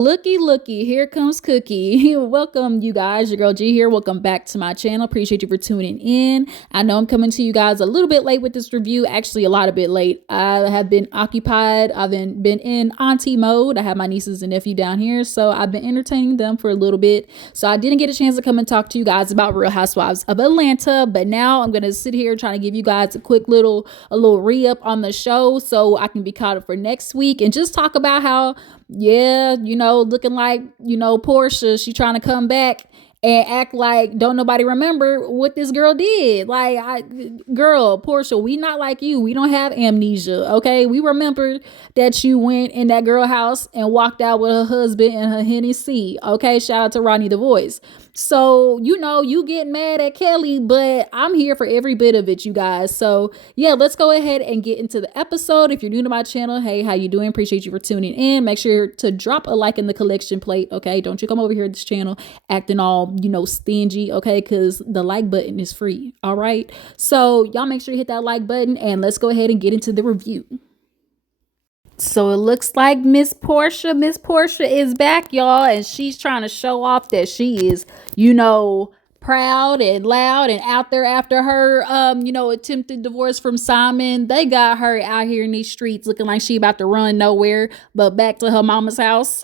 Looky, here comes Cookie. Welcome, you guys. Your girl G here. Welcome back to my channel. Appreciate you for tuning in. I know I'm coming to you guys a little bit late with this review. Actually, a lot a bit late. I have been occupied. I've been in auntie mode. I have my nieces and nephew down here, so I've been entertaining them for a little bit. So I didn't get a chance to come and talk to you guys about Real Housewives of Atlanta, but now I'm gonna sit here trying to give you guys a quick little re-up on the show so I can be caught up for next week and just talk about how, yeah, looking like, Porsha, she trying to come back and act like don't nobody remember what this girl did. Girl, Porsha, we not like you. We don't have amnesia, okay? We remember that you went in that girl house and walked out with her husband and her Hennessy, okay? Shout out to Rodney the Voice. So, you get mad at Kelly, but I'm here for every bit of it, you guys. So, yeah, let's go ahead and get into the episode. If you're new to my channel, hey, how you doing? Appreciate you for tuning in. Make sure to drop a like in the collection plate, okay? Don't you come over here to this channel acting all, stingy, okay? Because the like button is free, all right? So, y'all make sure you hit that like button, and let's go ahead and get into the review. So it looks like Miss Porsha is back, y'all, and she's trying to show off that she is, proud and loud and out there after her, attempted divorce from Simon. They got her out here in these streets looking like she about to run nowhere but back to her mama's house,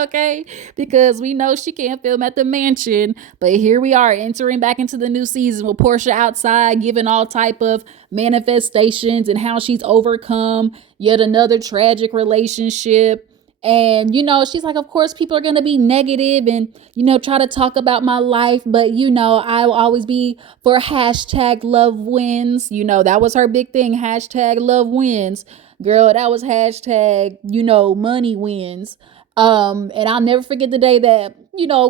okay? Because we know she can't film at the mansion, but here we are entering back into the new season with Porsha outside giving all type of manifestations and how she's overcome yet another tragic relationship. And, she's like, of course, people are going to be negative and, try to talk about my life. But, I will always be for hashtag love wins. That was her big thing. Hashtag love wins. Girl, that was hashtag, money wins. And I'll never forget the day that,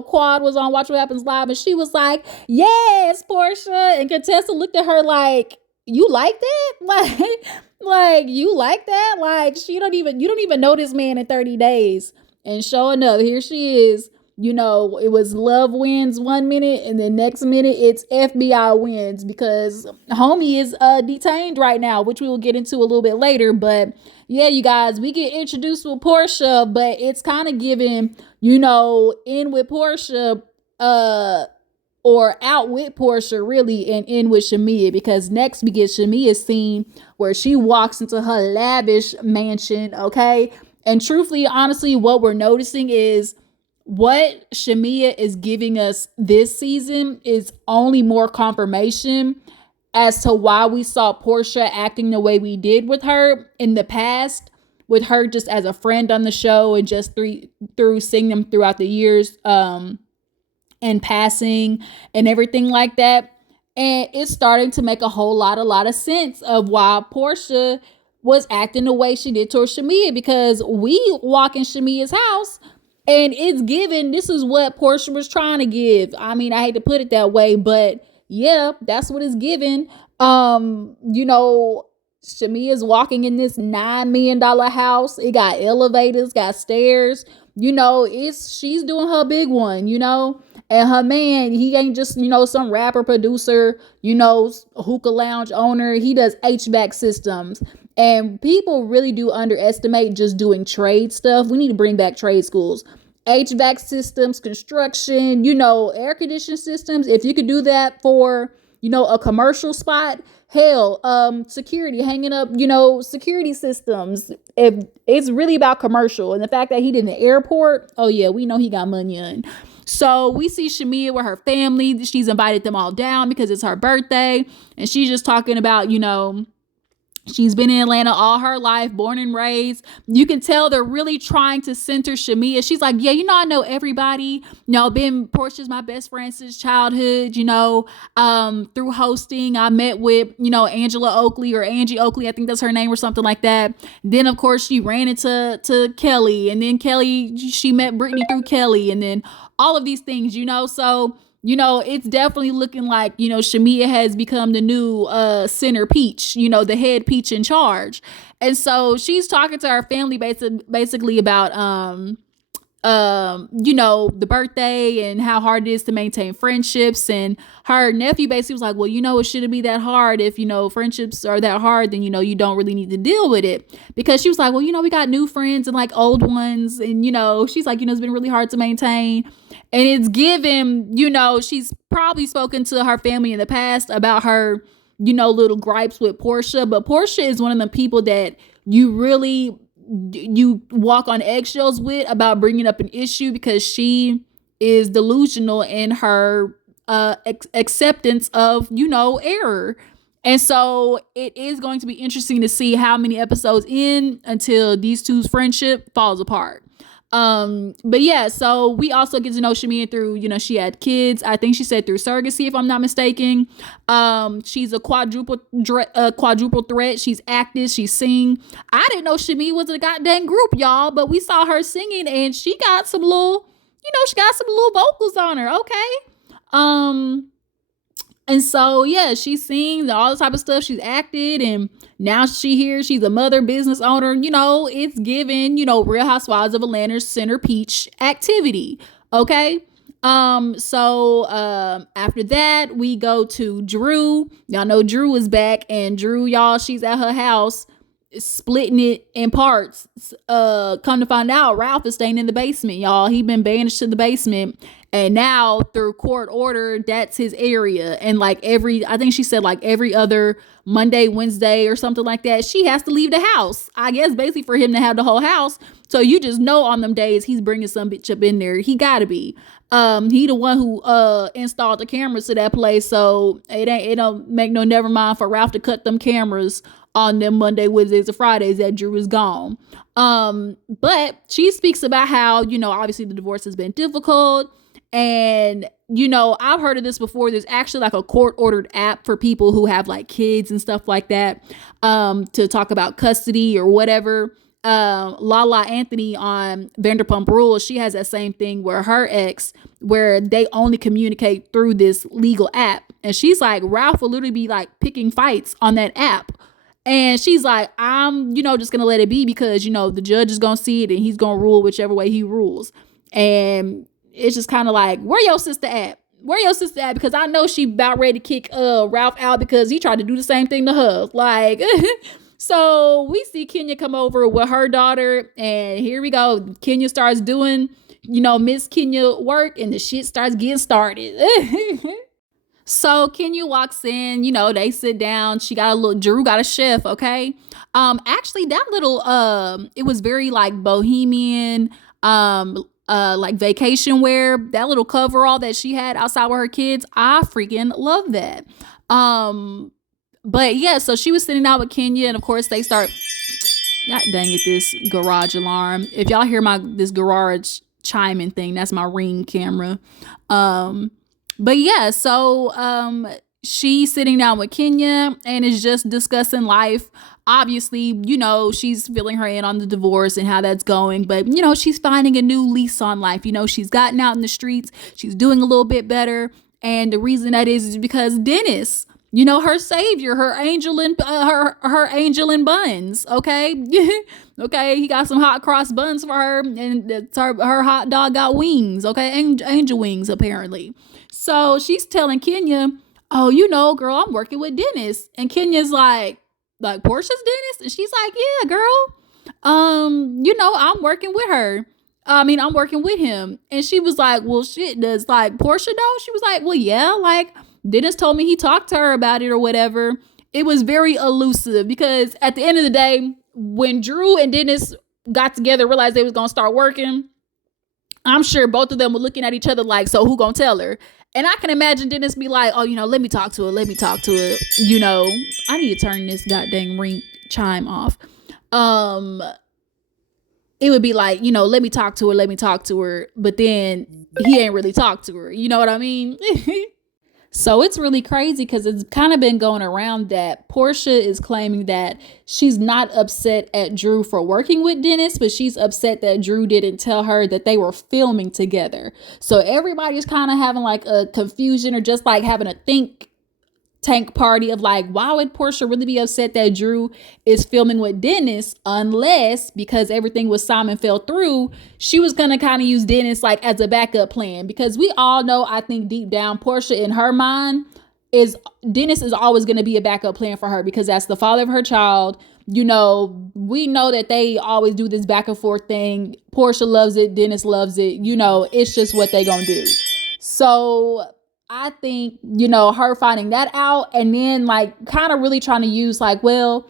Quad was on Watch What Happens Live and she was like, yes, Porsha. And Contessa looked at her like, you like that? Like you like that? Like you don't even know this man in 30 days. And sure enough, here she is. It was love wins 1 minute and the next minute it's FBI wins because homie is detained right now, which we will get into a little bit later. But yeah, you guys, we get introduced with Porsha, but it's kind of given, in with Porsha, or out with Porsha really and in with Shamea, because next we get Shamea's scene where she walks into her lavish mansion, okay? And truthfully, honestly, what we're noticing is what Shamea is giving us this season is only more confirmation as to why we saw Porsha acting the way we did with her in the past, with her just as a friend on the show and just through seeing them throughout the years, and passing and everything like that. And it's starting to make a whole lot of sense of why Porsha was acting the way she did towards Shamea, because we walk in Shamea's house and it's given, this is what Porsha was trying to give. I mean, I hate to put it that way, but yeah, that's what it's given. Shamea's walking in this $9 million house. It got elevators, got stairs. She's doing her big one, And her man, he ain't just, some rapper, producer, hookah lounge owner. He does HVAC systems. And people really do underestimate just doing trade stuff. We need to bring back trade schools. HVAC systems, construction, air conditioning systems. If you could do that for, a commercial spot, hell, security, hanging up, security systems. If it's really about commercial, and the fact that he did in the airport, oh yeah, we know he got money in. So we see Shamea with her family. She's invited them all down because it's her birthday, and she's just talking about, she's been in Atlanta all her life, born and raised. You can tell they're really trying to center Shamea. She's like, yeah, I know everybody. Portia's my best friend since childhood. Through hosting, I met with, Angela Oakley or Angie Oakley. I think that's her name or something like that. Then, of course, she ran into Kelly. And then Kelly, she met Brittany through Kelly. And then all of these things, So it's definitely looking like, Shamea has become the new center peach, the head peach in charge. And so she's talking to her family basically about the birthday and how hard it is to maintain friendships. And her nephew basically was like, well, it shouldn't be that hard. If, friendships are that hard, then, you don't really need to deal with it. Because she was like, well, we got new friends and like old ones. And, she's like, it's been really hard to maintain. And it's given, she's probably spoken to her family in the past about her, little gripes with Porsha. But Porsha is one of the people that you walk on eggshells with about bringing up an issue, because she is delusional in her acceptance of error. And so it is going to be interesting to see how many episodes in until these two's friendship falls apart. But yeah, so we also get to know Shamea through, she had kids. I think she said through surrogacy, if I'm not mistaken. She's a quadruple threat. She's active. She sing. I didn't know Shamea was in a goddamn group, y'all, but we saw her singing and she got some little, vocals on her. Okay. And so, yeah, she sings all the type of stuff. She's acted, and now she's a mother, business owner. It's given, Real Housewives of Atlanta Center Peach activity. Okay. So after that, we go to Drew. Y'all know Drew is back, and Drew, y'all, she's at her house splitting it in parts. Come to find out, Ralph is staying in the basement, y'all. He been banished to the basement. And now through court order, that's his area. And I think she said every other Monday, Wednesday or something like that, she has to leave the house. I guess basically for him to have the whole house. So you just know on them days he's bringing some bitch up in there. He gotta be. He the one who installed the cameras to that place. So it don't make no never mind for Ralph to cut them cameras on them Monday, Wednesdays, or Fridays that Drew is gone. But she speaks about how, obviously the divorce has been difficult. And, I've heard of this before. There's actually a court ordered app for people who have kids and stuff like that, to talk about custody or whatever. Lala Anthony on Vanderpump Rules, she has that same thing where her ex, where they only communicate through this legal app. And she's like, Ralph will literally be picking fights on that app. And she's like, I'm, just going to let it be because, the judge is going to see it and he's going to rule whichever way he rules. And it's just kind of where your sister at? Where your sister at? Because I know she about ready to kick Ralph out because he tried to do the same thing to her. So we see Kenya come over with her daughter, and here we go. Kenya starts doing, Miss Kenya work, and the shit starts getting started. So Kenya walks in, they sit down. Drew got a chef, okay? Actually that little, it was very bohemian, vacation wear, that little coverall that she had outside with her kids. I freaking love that. But yeah, so she was sitting out with Kenya, and of course they start, god dang it, this garage alarm. If y'all hear this garage chiming thing, that's my Ring camera. But yeah, so she's sitting down with Kenya and is just discussing life. Obviously, she's filling her in on the divorce and how that's going. But, she's finding a new lease on life. She's gotten out in the streets. She's doing a little bit better. And the reason that is because Dennis, her savior, her angel in her angel in buns. Okay. Okay. He got some hot cross buns for her, and her hot dog got wings. Okay. Angel wings, apparently. So she's telling Kenya, oh, girl, I'm working with Dennis. And Kenya's like Portia's Dennis? And she's like, yeah, girl. I'm working with her. I'm working with him. And she was like, well, shit, does Porsha know? She was like, well, yeah, Dennis told me he talked to her about it or whatever. It was very elusive because at the end of the day, when Drew and Dennis got together, realized they was going to start working, I'm sure both of them were looking at each other so who gonna tell her? And I can imagine Dennis be like, oh, let me talk to her. Let me talk to her. I need to turn this goddamn Ring chime off. It would be let me talk to her. Let me talk to her. But then he ain't really talked to her. You know what I mean? So it's really crazy because it's kind of been going around that Porsha is claiming that she's not upset at Drew for working with Dennis, but she's upset that Drew didn't tell her that they were filming together. So everybody's kind of having a confusion or just having a think tank party of like, why would Porsha really be upset that Drew is filming with Dennis, unless because everything with Simon fell through, she was gonna kind of use Dennis like as a backup plan, because we all know, I think deep down, Porsha in her mind is Dennis is always going to be a backup plan for her, because that's the father of her child. We know that they always do this back and forth thing. Porsha loves it, Dennis loves it. It's just what they gonna do. So I think, her finding that out, and then like kind of really trying to use like, well,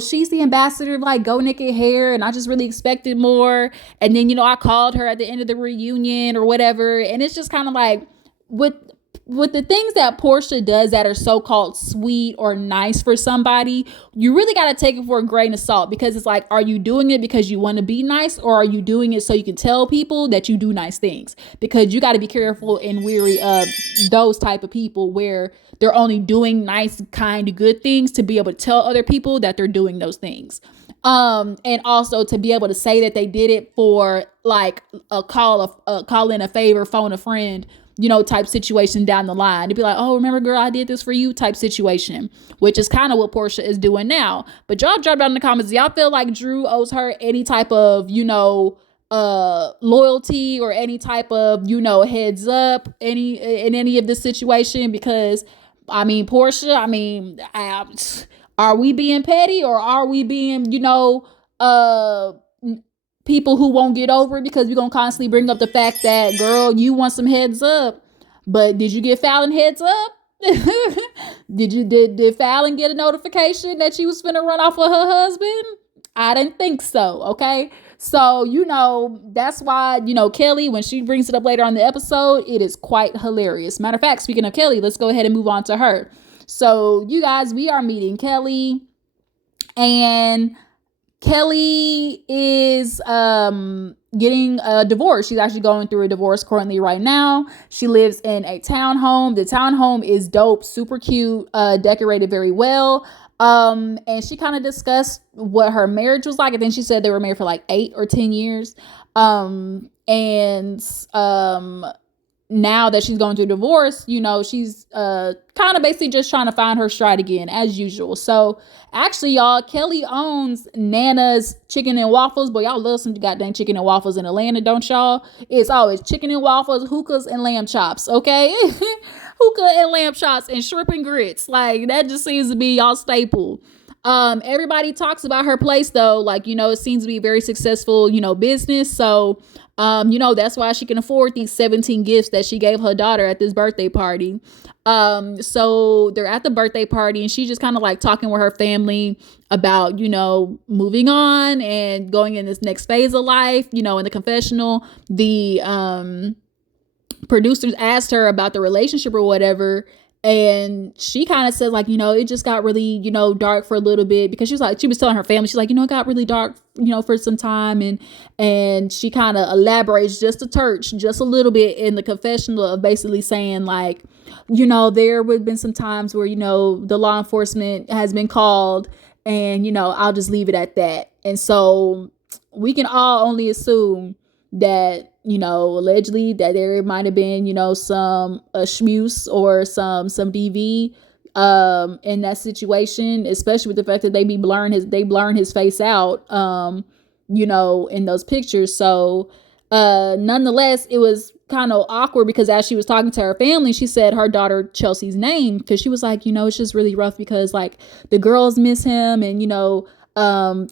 she's the ambassador of like Go Naked Hair, and I just really expected more. And then, I called her at the end of the reunion or whatever. And it's just kind of like, with the things that Porsha does that are so-called sweet or nice for somebody, you really got to take it for a grain of salt, because it's like, are you doing it because you want to be nice, or are you doing it so you can tell people that you do nice things? Because you got to be careful and weary of those type of people where they're only doing nice, kind, good things to be able to tell other people that they're doing those things. And also to be able to say that they did it for like a call in a favor, phone a friend, type situation down the line. To be like, oh, remember, girl, I did this for you type situation, which is kind of what Porsha is doing now. But y'all drop down in the comments, y'all feel like Drew owes her any type of, loyalty or any type of, heads up in any of this situation? Because, Porsha, are we being petty, or are we being, people who won't get over it, because we're going to constantly bring up the fact that, girl, you want some heads up, but did you get Fallon heads up? Did Fallon get a notification that she was finna run off with her husband? I didn't think so. Okay. So, that's why, Kelly, when she brings it up later on the episode, it is quite hilarious. Matter of fact, speaking of Kelly, let's go ahead and move on to her. So you guys, we are meeting Kelly, and Kelly is getting a divorce. She's actually going through a divorce currently right now. She lives in a townhome. The townhome is dope, super cute, decorated very well. And she kind of discussed what her marriage was like. I think she said they were married for like 8 or 10 years. Now that she's going through a divorce, she's kind of basically just trying to find her stride again, as usual. So actually, y'all, Kelly owns Nana's Chicken and Waffles. Boy, y'all love some goddamn chicken and waffles in Atlanta, don't y'all? It's always chicken and waffles, hookahs, and lamb chops, okay? Hookah and lamb chops and shrimp and grits. Like, that just seems to be y'all staple. Everybody talks about her place though. Like, it seems to be a very successful, business. So, that's why she can afford these 17 gifts that she gave her daughter at this birthday party. So they're at the birthday party, and she's just kind of like talking with her family about, moving on and going in this next phase of life. In the confessional, the, producers asked her about the relationship or whatever. And she kind of said like, it just got really, dark for a little bit, because she was telling her family, she's like, it got really dark, for some time. And she kind of elaborates just a little bit in the confessional of basically saying like, there would have been some times where, the law enforcement has been called, and, I'll just leave it at that. And so we can all only assume that, allegedly that there might have been, some schmuse or some DV in that situation, especially with the fact that they blurring his face out, in those pictures. So nonetheless, it was kind of awkward, because as she was talking to her family, she said her daughter Chelsea's name, because she was like, it's just really rough, because like the girls miss him, and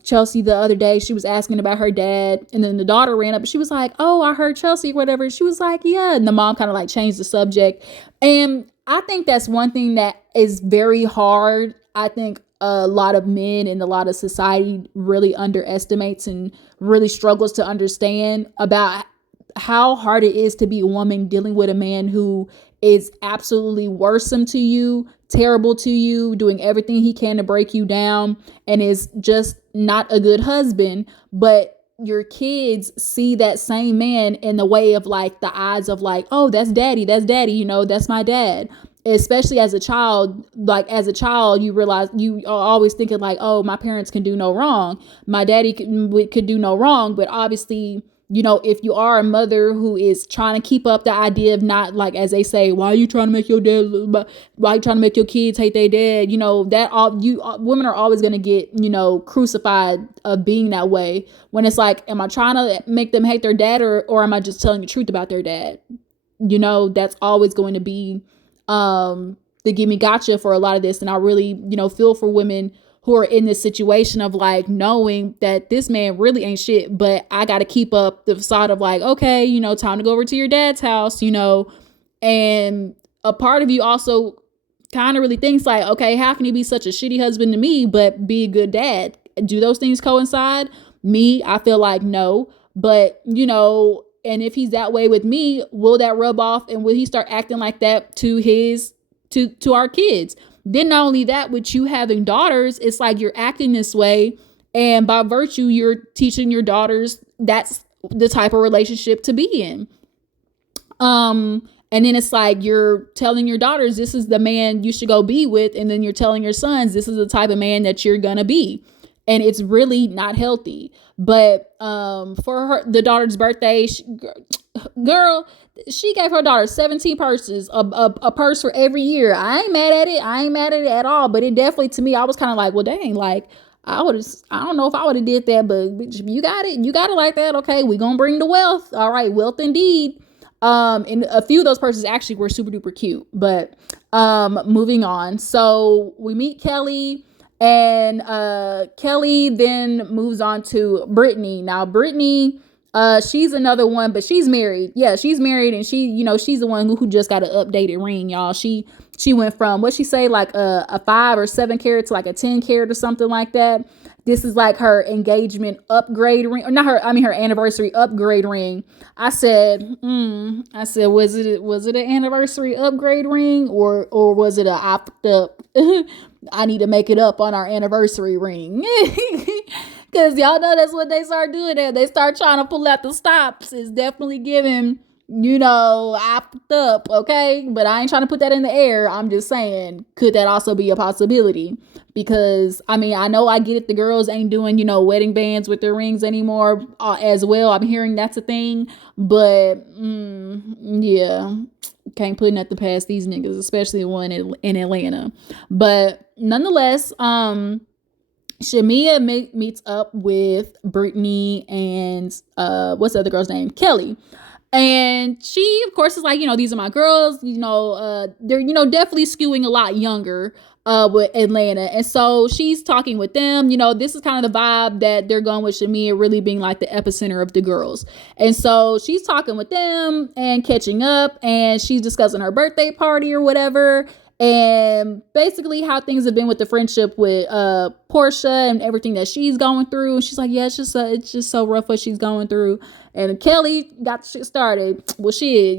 Chelsea the other day, she was asking about her dad, and then the daughter ran up and she was like, oh, I heard Chelsea, whatever. She was like, yeah. And the mom kind of like changed the subject. And I think that's one thing that is very hard. I think a lot of men and a lot of society really underestimates and really struggles to understand about how hard it is to be a woman dealing with a man who is absolutely worrisome to you, terrible to you, doing everything he can to break you down, and is just not a good husband. But your kids see that same man in the way of like the eyes of like, oh, that's daddy, that's my dad. Especially as a child, you realize you are always thinking like, oh, my parents can do no wrong. My daddy could do no wrong. But obviously, if you are a mother who is trying to keep up the idea of not, like, as they say, why are you trying to make your dad, why are you trying to make your kids hate their dad? That all women are always going to get, crucified of being that way, when it's like, am I trying to make them hate their dad, or am I just telling the truth about their dad? That's always going to be the gimme gotcha for a lot of this. And I really, feel for women who are in this situation of, like, knowing that this man really ain't shit, but I got to keep up the facade of, like, okay, time to go over to your dad's house, and a part of you also kind of really thinks, like, okay, how can he be such a shitty husband to me, but be a good dad? Do those things coincide? Me, I feel like no, but and if he's that way with me, will that rub off, and will he start acting like that to our kids? Then not only that, with you having daughters, it's like you're acting this way, and by virtue, you're teaching your daughters that's the type of relationship to be in. And then it's like you're telling your daughters this is the man you should go be with, and then you're telling your sons this is the type of man that you're gonna be. And it's really not healthy. But for the daughter's birthday, girl, she gave her daughter 17 purses, a purse for every year. I ain't mad at it at all. But it definitely, to me, I was kind of like, well, dang, like, I don't know if I would have did that, but you got it like that. Okay, we gonna bring the wealth. All right, wealth indeed. And a few of those purses actually were super duper cute. But moving on. So we meet Kelly. And Kelly then moves on to Brittany. Now, Brittany, she's another one, but she's married. Yeah, she's married, and she's the one who just got an updated ring, y'all. She went from, what'd she say, like a 5 or 7 carat to like a 10 carat or something like that. This is like her engagement upgrade ring, or not her, I mean her anniversary upgrade ring. I said, was it an anniversary upgrade ring, or was it a opt up? I need to make it up on our anniversary ring. Because y'all know that's what they start doing there. They start trying to pull out the stops. It's definitely giving, opt up, okay? But I ain't trying to put that in the air. I'm just saying, could that also be a possibility? Because, I mean, I know I get it. The girls ain't doing, wedding bands with their rings anymore as well. I'm hearing that's a thing. But, yeah. Can't put nothing past these niggas, especially the one in Atlanta. But nonetheless, Shamea meets up with Brittany and what's the other girl's name? Kelly. And she, of course, is like, these are my girls. They're, definitely skewing a lot younger with Atlanta. And so she's talking with them. This is kind of the vibe that they're going with, Shamea really being like the epicenter of the girls. And so she's talking with them and catching up, and she's discussing her birthday party or whatever, and basically how things have been with the friendship with Porsha and everything that she's going through. And she's like, yeah, it's just so rough what she's going through. And Kelly got the shit started. Well, shit,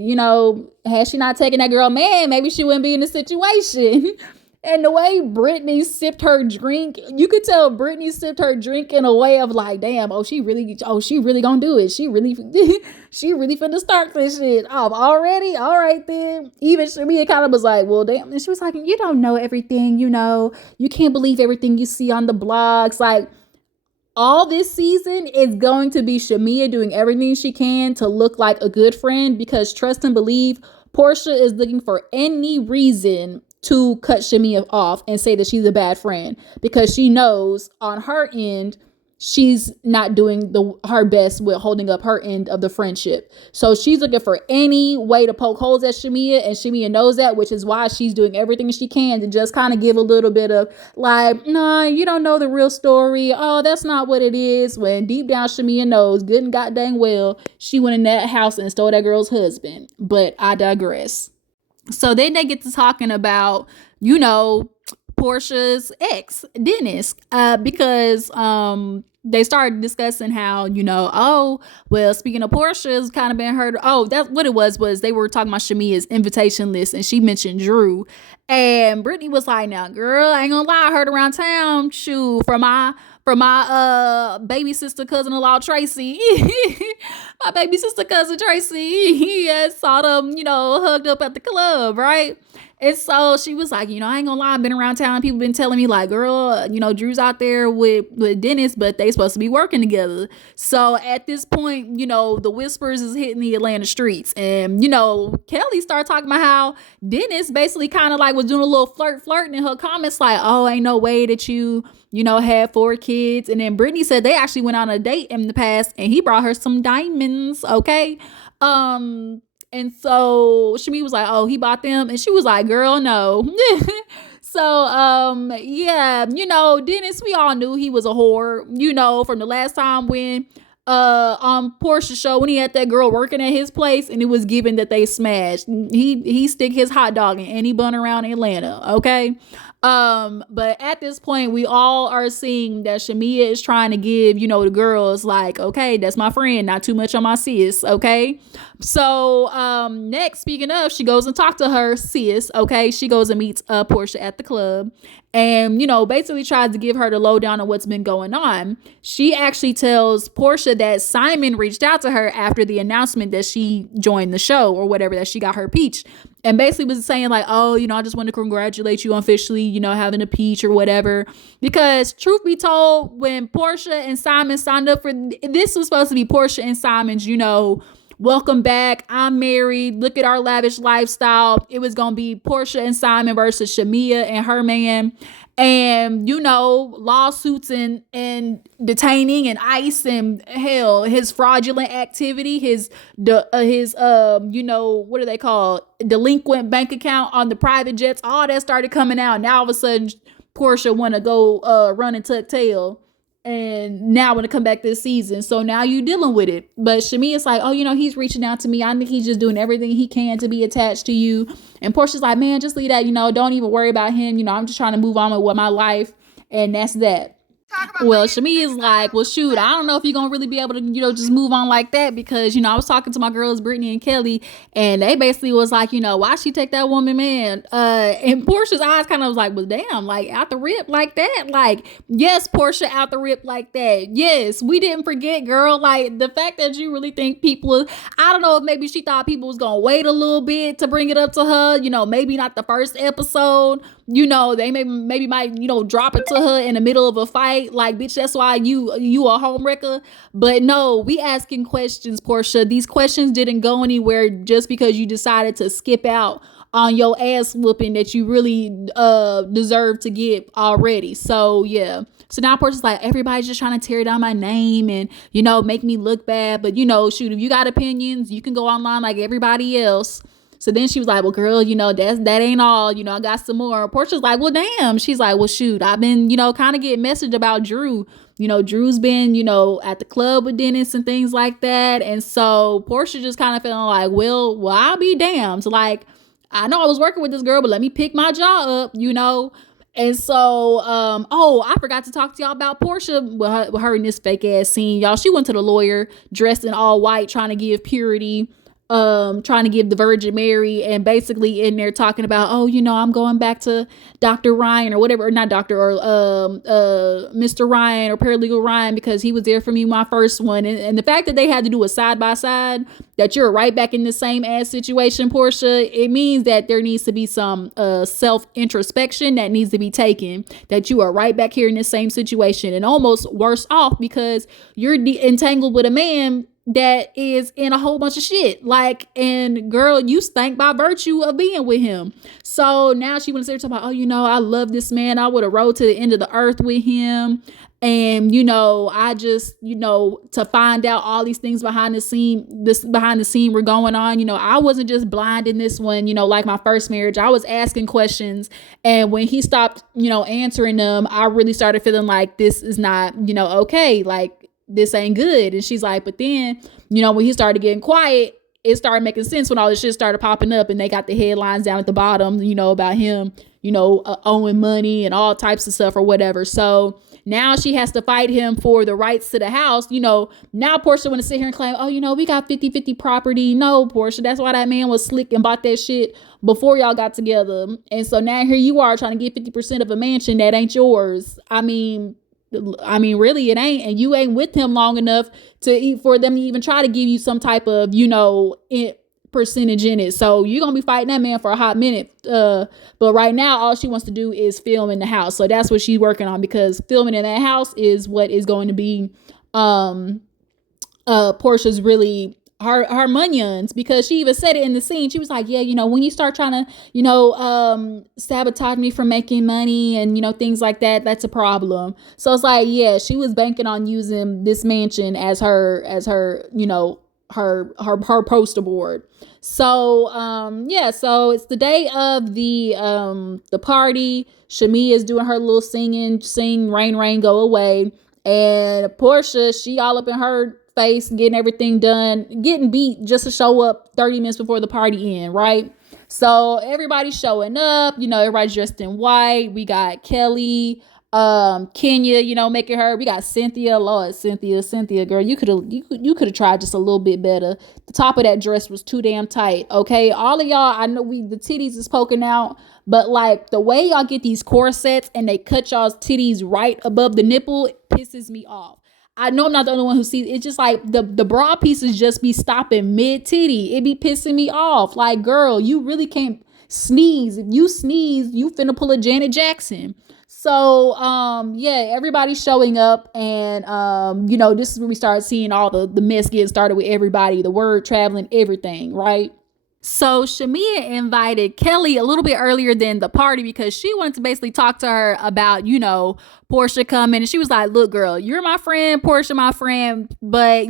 had she not taken that girl, man, maybe she wouldn't be in this situation. And the way Brittany sipped her drink, you could tell Brittany sipped her drink in a way of like, damn, she really gonna do it. She really finna start this shit off already. All right then. Even Shamea kind of was like, well, damn. And she was like, you don't know everything, you can't believe everything you see on the blogs. Like, all this season is going to be Shamea doing everything she can to look like a good friend, because trust and believe, Porsha is looking for any reason to cut Shamea off and say that she's a bad friend, because she knows on her end she's not doing her best with holding up her end of the friendship. So she's looking for any way to poke holes at Shamea, and Shamea knows that, which is why she's doing everything she can to just kind of give a little bit of like, nah, you don't know the real story. Oh, that's not what it is. When deep down Shamea knows good and goddamn well she went in that house and stole that girl's husband. But I digress. So then they get to talking about, Porsha's ex, Dennis, because they started discussing how, oh, well, speaking of Porsha's kind of been heard. Oh, that's what it was they were talking about Shamea's invitation list, and she mentioned Drew. And Brittany was like, now, girl, I ain't gonna lie, I heard around town, shoot, from my for my baby sister cousin-in-law Tracy. My baby sister cousin Tracy, he had saw them, hugged up at the club, right? And so she was like, I ain't gonna lie, I've been around town. People been telling me like, girl, Drew's out there with Dennis, but they supposed to be working together. So at this point, the whispers is hitting the Atlanta streets. And, Kelly started talking about how Dennis basically kind of like was doing a little flirting in her comments like, oh, ain't no way that you had 4 kids. And then Brittany said they actually went on a date in the past and he brought her some diamonds. Okay. And so Shamea was like, oh, he bought them. And she was like, girl, no. So, yeah, Dennis, we all knew he was a whore, from the last time when, on Porsha show, when he had that girl working at his place and it was given that they smashed. He stick his hot dog in any bun around Atlanta. Okay. But at this point, we all are seeing that Shamea is trying to give, the girls like, okay, that's my friend, not too much on my sis, okay? So, next, speaking of, she goes and talks to her sis, okay? She goes and meets Porsha at the club and, basically tries to give her the lowdown on what's been going on. She actually tells Porsha that Simon reached out to her after the announcement that she joined the show or whatever, that she got her peach. And basically was saying like, oh, I just want to congratulate you on officially, having a peach or whatever. Because truth be told, when Porsha and Simon signed up for this was supposed to be Porsha and Simon's, welcome back, I'm married, look at our lavish lifestyle. It was going to be Porsha and Simon versus Shamea and her man. And, lawsuits and detaining and ICE and hell, his fraudulent activity, his what do they call delinquent bank account on the private jets, all that started coming out. Now all of a sudden, Porsha want to go run and tuck tail. And now want to come back this season. So now you dealing with it. But Shamea's like, oh, he's reaching out to me. I think he's just doing everything he can to be attached to you. And Porsha's like, man, just leave that, don't even worry about him. I'm just trying to move on with my life. And that's that. Well, Shamea is like, well, shoot, I don't know if you're going to really be able to, just move on like that because, I was talking to my girls, Brittany and Kelly, and they basically was like, why she take that woman, man? And Porsha's eyes kind of was like, well, damn, like out the rip like that. Like, yes, Porsha, out the rip like that. Yes, we didn't forget, girl. Like the fact that you really think people, I don't know if maybe she thought people was going to wait a little bit to bring it up to her, maybe not the first episode. They maybe might, drop it to her in the middle of a fight. Like, bitch, that's why you a home wrecker. But no, we asking questions, Porsha. These questions didn't go anywhere just because you decided to skip out on your ass whooping that you really deserve to get already. So, yeah. So now Porsha's like, everybody's just trying to tear down my name and, make me look bad. But, shoot, if you got opinions, you can go online like everybody else. So then she was like, well, girl, that ain't all, I got some more. Porsha's like, well, damn. She's like, well, shoot, I've been, kind of getting messaged about Drew. Drew's been, at the club with Dennis and things like that. And so Porsha just kind of feeling like, well, I'll be damned. Like, I know I was working with this girl, but let me pick my jaw up, And so, I forgot to talk to y'all about Porsha with her in this fake ass scene. Y'all, she went to the lawyer dressed in all white, trying to give purity, trying to give the Virgin Mary, and basically in there talking about, oh, I'm going back to Dr. Ryan or whatever, or not Dr. or Mr. Ryan or Paralegal Ryan because he was there for me my first one. And the fact that they had to do a side by side, that you're right back in the same ass situation, Porsha, it means that there needs to be some self introspection that needs to be taken, that you are right back here in the same situation and almost worse off because you're entangled with a man that is in a whole bunch of shit. Like, and girl, you stank by virtue of being with him. So now she wants to say about, oh, I love this man. I would have rode to the end of the earth with him. And, I just, to find out all these things behind the scene were going on. I wasn't just blind in this one, like my first marriage. I was asking questions. And when he stopped, answering them, I really started feeling like this is not, okay. Like, this ain't good. And she's like, but then, when he started getting quiet, it started making sense when all this shit started popping up and they got the headlines down at the bottom, about him, owing money and all types of stuff or whatever. So now she has to fight him for the rights to the house. Now Porsha want to sit here and claim, oh, we got 50-50 property. No, Porsha, that's why that man was slick and bought that shit before y'all got together. And so now here you are trying to get 50% of a mansion that ain't yours. I mean, I mean, really, it ain't, and you ain't with him long enough for them to even try to give you some type of, percentage in it. So you're gonna be fighting that man for a hot minute. But right now, all she wants to do is film in the house. So that's what she's working on, because filming in that house is what is going to be Porsha's really her munions, because she even said it in the scene. She was like, yeah, when you start trying to, sabotage me from making money and, things like that, that's a problem. So it's like, yeah, she was banking on using this mansion as her, her poster board. So so it's the day of the party. Shamea is doing her little sing rain rain go away, and Porsha, she all up in her face, getting everything done, getting beat just to show up 30 minutes before the party end, right? So everybody's showing up, everybody's dressed in white. We got Kelly, Kenya, making her. We got Cynthia. Lord, Cynthia, girl, you could have tried just a little bit better. The top of that dress was too damn tight. Okay, all of y'all, I know the titties is poking out, but like the way y'all get these corsets and they cut y'all's titties right above the nipple, it pisses me off. I know I'm not the only one who sees it. It's just like the bra pieces just be stopping mid titty. It be pissing me off. Like, girl, you really can't sneeze. If you sneeze, you finna pull a Janet Jackson. So everybody's showing up, and this is where we start seeing all the mess getting started with everybody, the word traveling, everything, right? So Shamea invited Kelly a little bit earlier than the party, because she wanted to basically talk to her about, Porsha coming. And she was like, look, girl, you're my friend, Porsha my friend, but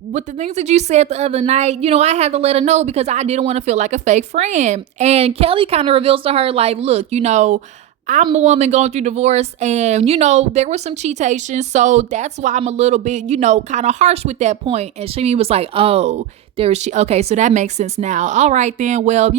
with the things that you said the other night, I had to let her know, because I didn't want to feel like a fake friend. And Kelly kind of reveals to her, like, look, I'm a woman going through divorce, and there was some cheatation, so that's why I'm a little bit, kind of harsh with that point. And Shimi was like, oh, okay, so that makes sense now. All right then, well,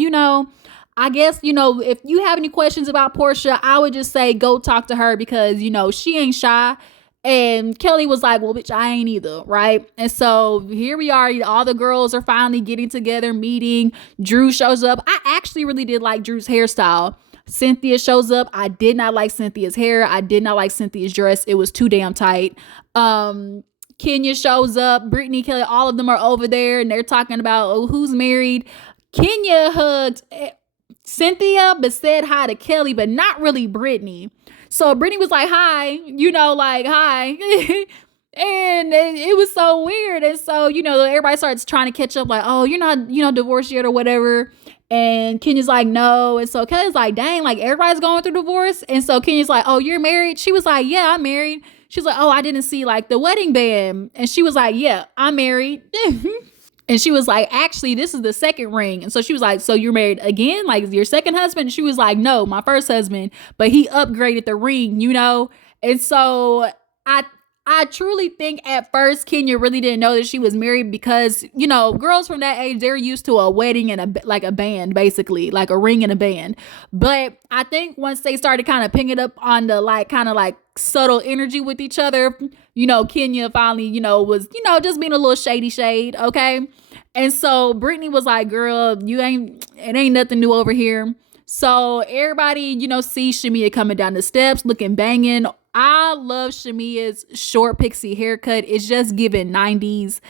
I guess, if you have any questions about Porsha, I would just say go talk to her, because she ain't shy. And Kelly was like, well, bitch, I ain't either, right? And so here we are. All the girls are finally getting together, meeting. Drew shows up. I actually really did like Drew's hairstyle. Cynthia shows up. I did not like Cynthia's hair. I did not like Cynthia's dress. It was too damn tight. Kenya shows up. Brittany, Kelly, all of them are over there, and they're talking about, who's married. Kenya hugged Cynthia, but said hi to Kelly, but not really Brittany. So Brittany was like, hi, hi. And it was so weird. And so, everybody starts trying to catch up, like, oh, you're not, divorced yet or whatever. And Kenya's like, no. And so Kelly's like, dang, like everybody's going through divorce. And so Kenya's like, oh, you're married? She was like, yeah, I'm married. She's like, oh, I didn't see like the wedding band. And she was like, yeah, I'm married. And she was like, actually, this is the second ring. And so she was like, so you're married again? Like your second husband? And she was like, no, my first husband, but he upgraded the ring, And so I truly think at first Kenya really didn't know that she was married, because, girls from that age, they're used to a wedding and a band, basically, like a ring and a band. But I think once they started kind of picking it up on the kind of subtle energy with each other, Kenya finally, was, just being a little shady shade. Okay. And so Brittany was like, girl, it ain't nothing new over here. So everybody, sees Shamea coming down the steps looking banging. I love Shamea's short pixie haircut. It's just giving 90s,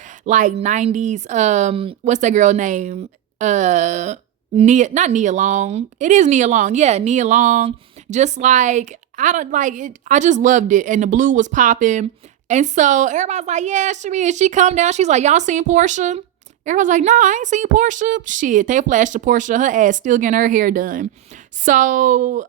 what's that girl name? Not Nia Long. It is Nia Long. Yeah, Nia Long. Just like, I don't like it. I just loved it. And the blue was popping. And so everybody's like, yeah, Shamea, she come down. She's like, y'all seen Porsha? Everyone's like, no, I ain't seen Porsha. Shit, they flashed to Porsha. Her ass still getting her hair done. So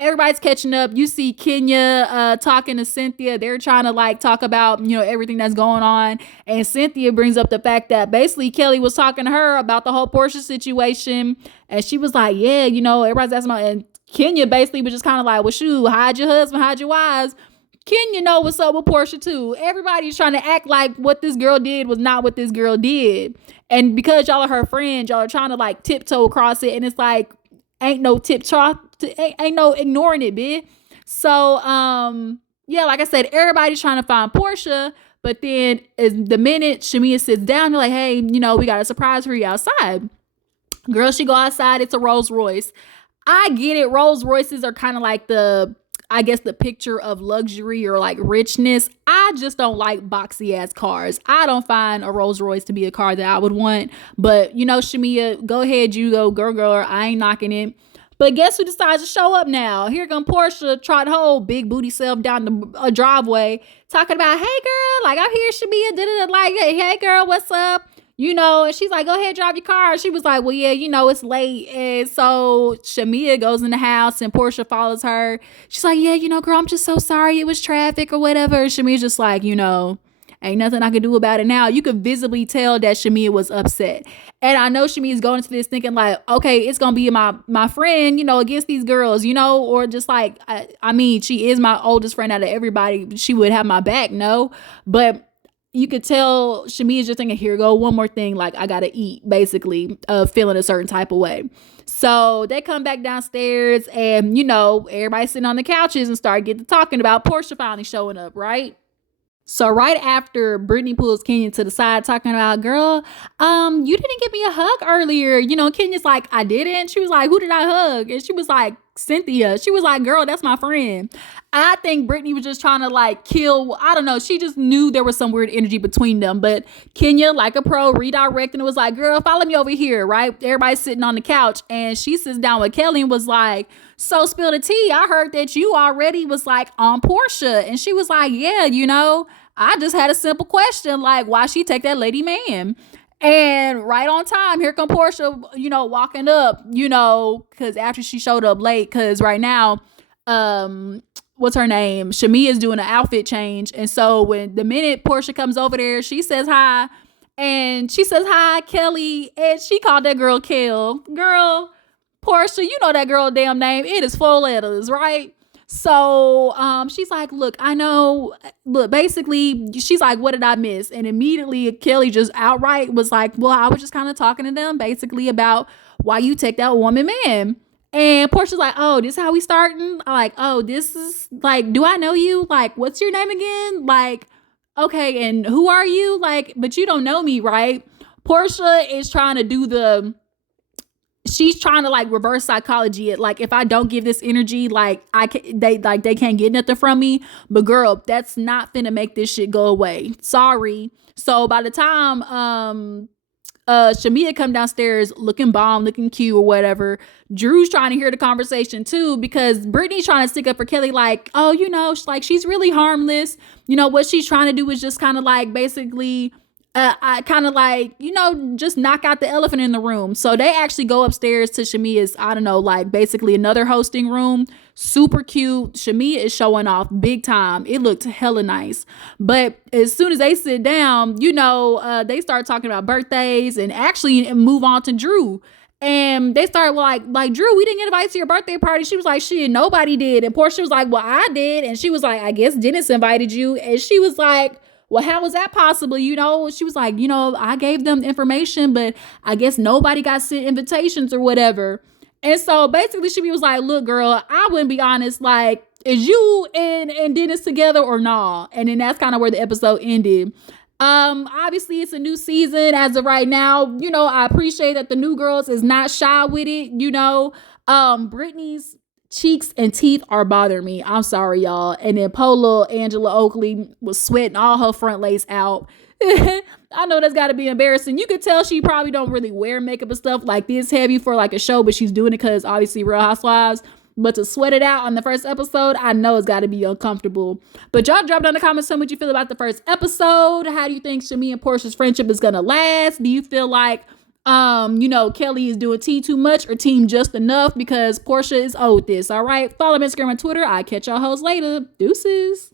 everybody's catching up. You see Kenya talking to Cynthia. They're trying to talk about, everything that's going on. And Cynthia brings up the fact that basically Kelly was talking to her about the whole Porsha situation. And she was like, yeah, everybody's asking about, and Kenya basically was just kind of like, well, shoot, hide your husband, hide your wives. Kenya know what's up with Porsha too. Everybody's trying to act like what this girl did was not what this girl did. And because y'all are her friends, y'all are trying to tiptoe across it. And it's like, ain't no ain't no ignoring it, bitch. So, like I said, everybody's trying to find Porsha. But then the minute Shamea sits down, you're like, hey, we got a surprise for you outside. Girl, she go outside. It's a Rolls Royce. I get it. Rolls Royces are kind of like I guess, the picture of luxury or like richness. I just don't like boxy ass cars. I don't find a Rolls Royce to be a car that I would want. But you know, Shamea, go ahead, you go, girl. I ain't knocking it. But guess who decides to show up now? Here come Porsha, trot whole big booty self down the driveway, talking about, hey girl, like I'm here, Shamea, like, hey girl, what's up? You know, and she's like, go ahead, drive your car. She was like, well, yeah, you know, it's late. And so Shamea goes in the house and Porsha follows her. She's like, yeah, you know, girl, I'm just so sorry it was traffic or whatever. And Shamea's just like, you know, ain't nothing I can do about it now. You could visibly tell that Shamea was upset. And I know Shamea's going into this thinking like, okay, it's going to be my friend, you know, against these girls, you know, or just like, I mean, she is my oldest friend out of everybody. She would have my back, no? But you could tell Shamea's just thinking, here go one more thing, like I gotta eat, basically, feeling a certain type of way. So they come back downstairs and, you know, everybody sitting on the couches and start getting talking about Porsha finally showing up, right? So right after Brittany pulls Kenya to the side talking about, girl, you didn't give me a hug earlier. You know, Kenya's like, I didn't. She was like, who did I hug? And she was like, Cynthia. She was like, girl, that's my friend. I think Brittany was just trying to like kill, I don't know. She just knew there was some weird energy between them. But Kenya, like a pro, redirecting and was like, girl, follow me over here, right? Everybody's sitting on the couch and she sits down with Kelly and was like, so spill the tea. I heard that you already was like on Porsha. And she was like, yeah, you know, I just had a simple question, like why she take that lady man? And right on time, here come Porsha, you know, walking up, you know, because after she showed up late, because right now, what's her name? Shamea is doing an outfit change. And so when the minute Porsha comes over there, she says hi. And she says hi, Kelly. And she called that girl Kel. Girl, Porsha, you know that girl damn name. It is 4 letters, right? So she's like, look, I know, look, basically, she's like, what did I miss? And immediately Kelly just outright was like, well, I was just kind of talking to them basically about why you take that woman man. And Portia's like, oh, this is how we starting? I'm like, oh, this is like, do I know you? Like, what's your name again? Like, okay, and who are you? Like, but you don't know me, right? Porsha is trying to do she's trying to like reverse psychology it, like if I don't give this energy, like they can't get nothing from me. But girl, that's not finna make this shit go away. Sorry. So by the time Shamea come downstairs looking bomb, looking cute or whatever, Drew's trying to hear the conversation too, because Brittany's trying to stick up for Kelly like, oh, you know, like she's really harmless. You know, what she's trying to do is just kind of like basically I kind of like, you know, just knock out the elephant in the room. So they actually go upstairs to Shamea's, I don't know, like basically another hosting room. Super cute. Shamea is showing off big time. It looked hella nice. But as soon as they sit down, you know, they start talking about birthdays and actually move on to Drew. And they started like, Drew, we didn't get invited to your birthday party. She was like, shit, nobody did. And Porsha was like, well, I did. And she was like, I guess Dennis invited you. And she was like, well, how was that possible? You know, she was like, you know, I gave them information, but I guess nobody got sent invitations or whatever. And so basically she was like, look, girl, I wouldn't be honest. Like, is you and Dennis together or nah? And then that's kind of where the episode ended. Obviously it's a new season as of right now. You know, I appreciate that the new girls is not shy with it. You know, Brittany's cheeks and teeth are bothering me. I'm sorry, y'all. And then Polo Angela Oakley was sweating all her front lace out. I know that's got to be embarrassing. You could tell she probably don't really wear makeup and stuff like this heavy for like a show, but she's doing it because obviously Real Housewives. But to sweat it out on the first episode, I know it's got to be uncomfortable. But y'all drop down in the comments, tell me what you feel about the first episode. How do you think Shamea and Porsha's friendship is going to last? Do you feel like you know, Kelly is doing tea too much or team just enough? Because Porsha is owed this. All right. Follow me on Instagram and Twitter. I'll catch y'all hoes later. Deuces.